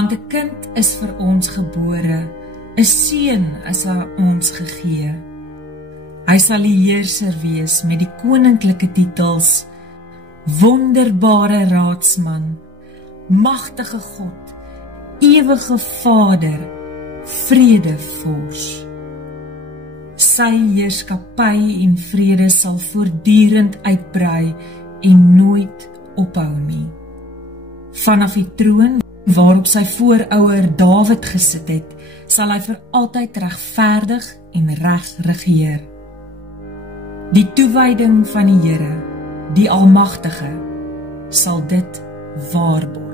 Want 'n kind is vir ons gebore, 'n seun is aan ons gegee. Hy sal die heerser wees met die koninklike titels, Wonderbare Raadsman, Magtige God, Ewige Vader, Vredevors. Sy heerskappy en vrede sal voortdurend uitbrei en nooit ophou nie. Vanaf die troon waarop sy voorouder Dawid gesit het, sal hy vir altyd regverdig en reg regeer. Die toewyding van die Here, die Almagtige, sal dit waarborg.